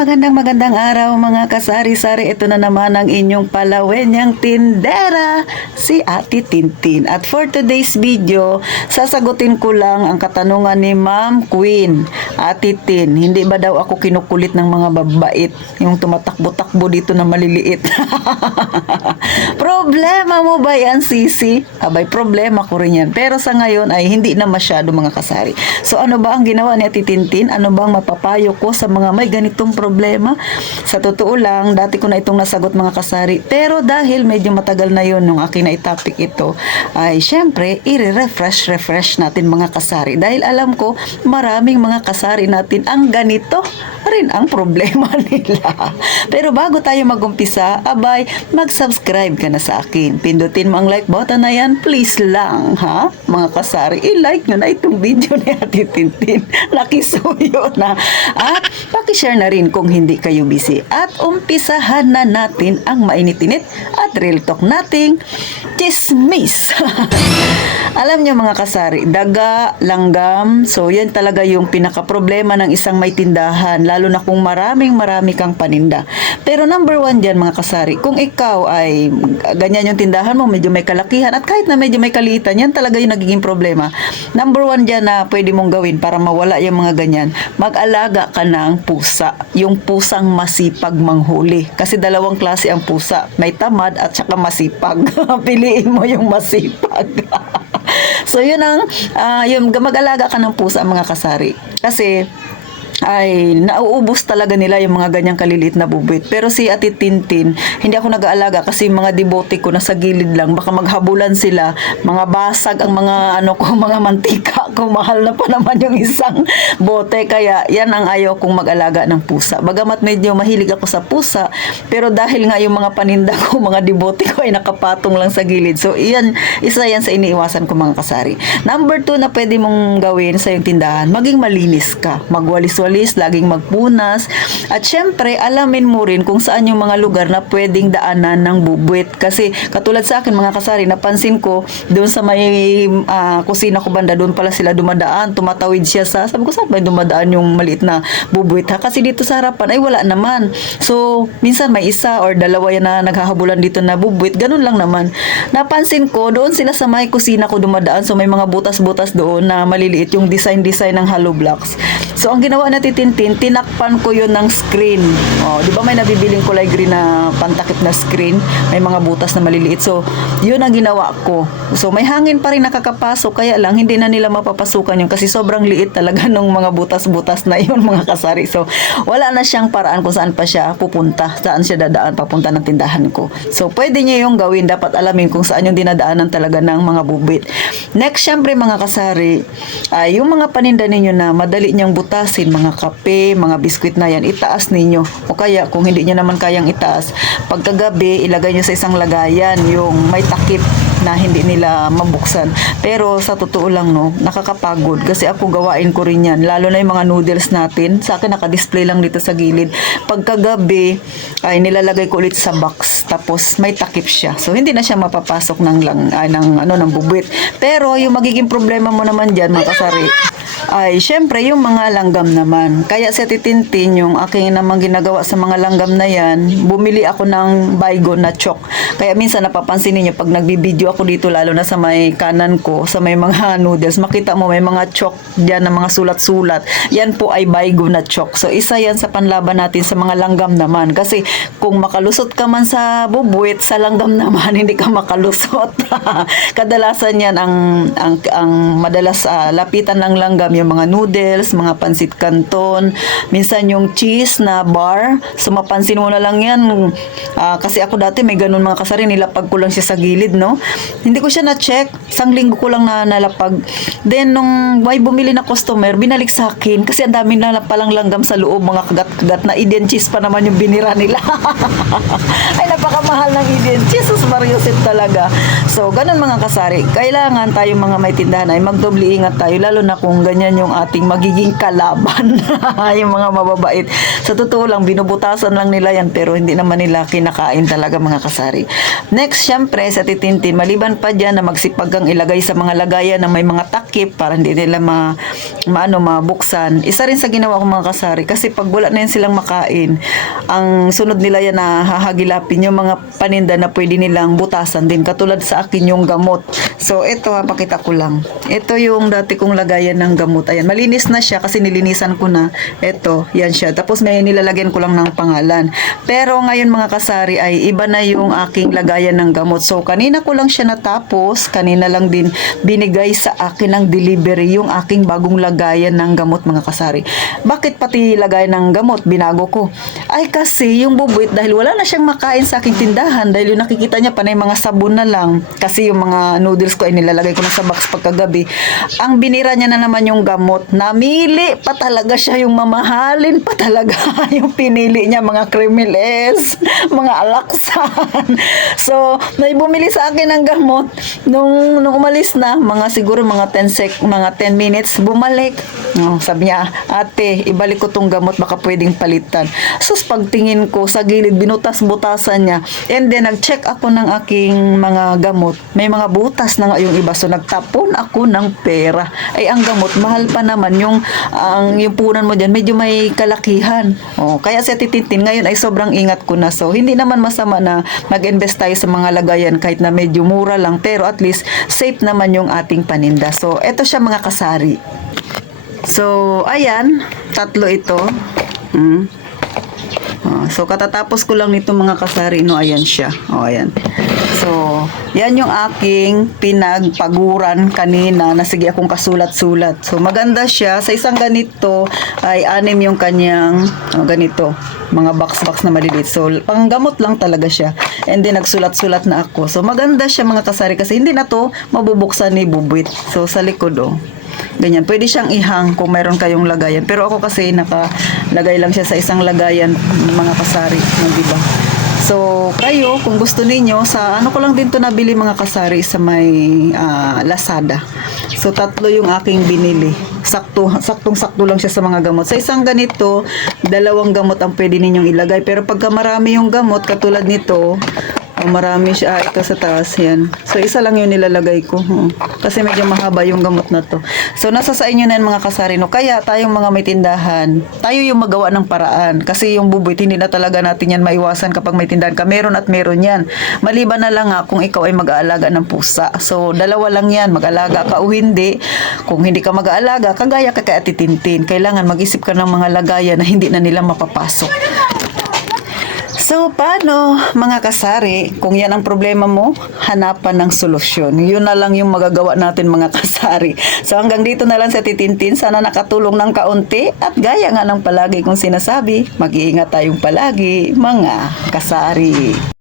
magandang araw mga kasari-sari. Ito na naman ang inyong palawenyang tindera, si Ate Tintin. At for today's video, sasagutin ko lang ang katanungan ni Ma'am Queen. Ate Tin, hindi ba daw ako kinukulit ng mga babait? Yung tumatakbo-takbo dito na maliliit. Problema mo ba yan, Sisi? Abay, problema ko rin yan. Pero sa ngayon ay hindi na masyado mga kasari. So ano ba ang ginawa ni Ate Tintin? Ano bang mapapayo ko sa mga may ganitong problema? Sa totoo lang, dati ko na itong nasagot mga kasari. Pero dahil medyo matagal na yun nung aking na-topic ito, ay syempre, i-refresh natin mga kasari. Dahil alam ko, maraming mga kasari natin ang ganito rin ang problema nila. Pero bago tayo mag-umpisa, abay, mag-subscribe ka na sa akin. Pindutin mo ang like button na yan, please lang, ha? Mga kasari, i-like nyo na itong video ni Ate Tintin. Nakisuyo na. At pakishare na rin kung hindi kayo busy. At umpisahan na natin ang mainit-init at real talk nating chismis. Alam niyo mga kasari, daga, langgam, so yan talaga yung pinaka-problema ng isang may tindahan, lalo na kung marami kang paninda. Pero number one dyan mga kasari, kung ikaw ay ganyan yung tindahan mo, medyo may kalakihan, at kahit na medyo may kaliitan, yan talaga yung nagiging problema. Number one dyan na pwede mong gawin para mawala yung mga ganyan, mag-alaga ka ng pusa. Yung pusang masipag manghuli. Kasi dalawang klase ang pusa, may tamad at saka masipag. Piliin mo yung masipag. So yun ang yung mag-alaga ka ng pusa mga kasari. Kasi ay nauubos talaga nila yung mga ganyang kaliliit na bubuit. Pero si Ate Tintin, hindi ako nag-aalaga kasi mga debote ko nasa gilid lang, baka maghabulan sila, mga basag ang mga ano ko, mga mantika ko, mahal na pa naman yung isang bote, kaya yan ang ayaw kong mag-alaga ng pusa. Bagamat medyo mahilig ako sa pusa, pero dahil nga yung mga paninda ko, mga debote ko ay nakapatong lang sa gilid. So iyan, isa yan sa iniiwasan ko mga kasari. Number 2 na pwede mong gawin sa yung tindahan, maging malinis ka, magwalis-walis, laging magpunas, at syempre alamin mo rin kung saan yung mga lugar na pwedeng daanan ng bubuit. Kasi katulad sa akin mga kasari, napansin ko doon sa may kusina ko banda, doon pala sila dumadaan, tumatawid siya sabi ko, saan ba dumadaan yung maliit na bubuit ha? Kasi dito sa harapan ay wala naman. So minsan may isa or dalawa yan na naghahabulan dito na bubuit, ganun lang naman. Napansin ko doon sila sa may kusina ko dumadaan, so may mga butas-butas doon na maliliit, yung design ng hollow blocks. So ang ginawa na Tintin, tinakpan ko yun ng screen. Oh, di ba may nabibiling kulay green na pantakip na screen? May mga butas na maliliit. So, yun ang ginawa ko. So, may hangin pa rin nakakapasok, kaya lang hindi na nila mapapasukan yun kasi sobrang liit talaga ng mga butas-butas na yun mga kasari. So, wala na siyang paraan kung saan pa siya pupunta, saan siya dadaan papunta ng tindahan ko. So, pwede niya yung gawin. Dapat alamin kung saan yung dinadaanan talaga ng mga bubit. Next, syempre mga kasari, yung mga paninda ninyo na madali niyang butasin, mga kape, mga biskwit na yan, itaas ninyo. O kaya, kung hindi nyo naman kayang itaas, pagkagabi, ilagay nyo sa isang lagayan, yung may takip na hindi nila mabuksan. Pero sa totoo lang, no, nakakapagod. Kasi ako gawain ko rin yan. Lalo na yung mga noodles natin. Sa akin, naka-display lang dito sa gilid. Pagkagabi, ay nilalagay ko ulit sa box. Tapos, may takip siya. So, hindi na siya mapapasok ng bubuit. Pero, yung magiging problema mo naman dyan, mga kasari, ay syempre yung mga langgam naman. Kaya sa Tintin, yung aking namang ginagawa sa mga langgam na yan, bumili ako ng baygon na chok. Kaya minsan napapansin niyo pag nagbibideo ako dito, lalo na sa may kanan ko, sa may mga noodles, makita mo may mga chok diyan na mga sulat-sulat. Yan po ay baygon na chok. So isa yan sa panlaban natin sa mga langgam naman. Kasi kung makalusot ka man sa bubuit, sa langgam naman hindi ka makalusot. Kadalasan yan ang madalas lapitan ng langgam, yung mga noodles, mga pansit canton, minsan yung cheese na bar. So mapansin mo na lang yan, kasi ako dati may ganun mga kasari, nilapag ko lang siya sa gilid, no? Hindi ko siya na-check, isang linggo ko lang na nalapag. Then nung may bumili na customer, binalik sa akin kasi ang dami na palang langgam sa loob, mga kagat-kagat na Indian cheese pa naman yung binira nila. Ay napakamahal ng Indian cheese, sus Mariusip talaga. So ganun mga kasari, kailangan tayo mga may tindahan ay magdoble ingat tayo, lalo na kung ganyan ganyan yung ating magiging kalaban. Yung mga mababait. Sa totoo lang, binubutasan lang nila yan pero hindi naman nila kinakain talaga mga kasari. Next, syempre, sa titintin, maliban pa dyan na magsipag kang ilagay sa mga lagayan na may mga takip para hindi nila mabuksan. Isa rin sa ginawa ko mga kasari kasi pag wala na yan silang makain, ang sunod nila yan na hahagilapin yung mga paninda na pwede nilang butasan din. Katulad sa akin yung gamot. So, ito pakita ko lang. Ito yung dati kong lagayan ng gamot. Ayan, malinis na siya kasi nilinisan ko na. Ito, yan siya. Tapos may nilalagyan ko lang ng pangalan. Pero ngayon mga kasari ay iba na yung aking lagayan ng gamot. So, kanina ko lang siya natapos. Kanina lang din binigay sa akin ng delivery yung aking bagong lagayan ng gamot mga kasari. Bakit pati lagayan ng gamot binago ko? Ay kasi yung bubuit dahil wala na siyang makain sa aking tindahan dahil yung nakikita niya panay mga sabon na lang kasi yung mga noodles ko ay nilalagay ko na sa box pagkagabi. Ang binira niya na naman yung gamot. Namili pa talaga siya, yung mamahalin pa talaga yung pinili niya, mga Cremiles, mga Alaksan. So, may bumili sa akin ng gamot nung umalis na, siguro mga 10 minutes bumalik. Sabi niya, ate, ibalik ko tong gamot, baka pwedeng palitan. So, pagtingin ko sa gilid, binutas-butasan niya. And then, nag-check ako ng aking mga gamot. May mga butas na nga yung iba. So, nagtapon ako ng pera. Ay, ang gamot, mahal pa naman. Yung punan mo dyan, medyo may kalakihan. Kaya sa titintin, ngayon ay sobrang ingat ko na. So, hindi naman masama na mag-invest tayo sa mga lagayan kahit na medyo mura lang. Pero at least, safe naman yung ating paninda. So, eto siya mga kasari. So, ayan, 3 ito. So, katatapos ko lang nito mga kasari, no, ayan siya. Ayan. So, yan yung aking pinagpaguran kanina na sige akong kasulat-sulat. So, maganda siya. Sa isang ganito ay 6 yung kanyang ganito. Mga box-box na maliliit. So, panggamot lang talaga siya. And then, nagsulat-sulat na ako. So, maganda siya mga kasari kasi hindi na to mabubuksan ni Bubuit. So, sa likod, ganyan. Pwede siyang ihang kung mayroon kayong lagayan. Pero ako kasi nakalagay lang siya sa isang lagayan mga kasari. Diba? So, kayo, kung gusto ninyo, sa ano ko lang din to nabili mga kasari sa may Lazada. So, 3 yung aking binili. Saktong-sakto lang siya sa mga gamot. Sa isang ganito, 2 gamot ang pwede ninyong ilagay. Pero pagka marami yung gamot, katulad nito, marami siya. Ito sa taas, yan. So, isa lang yung nilalagay ko. Kasi medyo mahaba yung gamot na to. So, nasa sa inyo na yan mga kasari. No? Kaya, tayong mga may tindahan, tayo yung magawa ng paraan. Kasi yung bubuit, hindi na talaga natin yan maiwasan kapag may tindahan ka. Meron at meron yan. Maliban na lang kung ikaw ay mag-aalaga ng pusa. So, 2 lang yan. Mag-alaga ka o hindi. Kung hindi ka mag-aalaga, kagaya ka kay Ate Tintin. Kailangan mag-isip ka ng mga lagayan na hindi na nila mapapasok. So, paano mga kasari, kung yan ang problema mo, hanapan ng solusyon. Yun na lang yung magagawa natin mga kasari. So, hanggang dito na lang sa Titintin. Sana nakatulong ng kaunti. At gaya nga ng palagi kong sinasabi, mag-iingat tayong palagi mga kasari.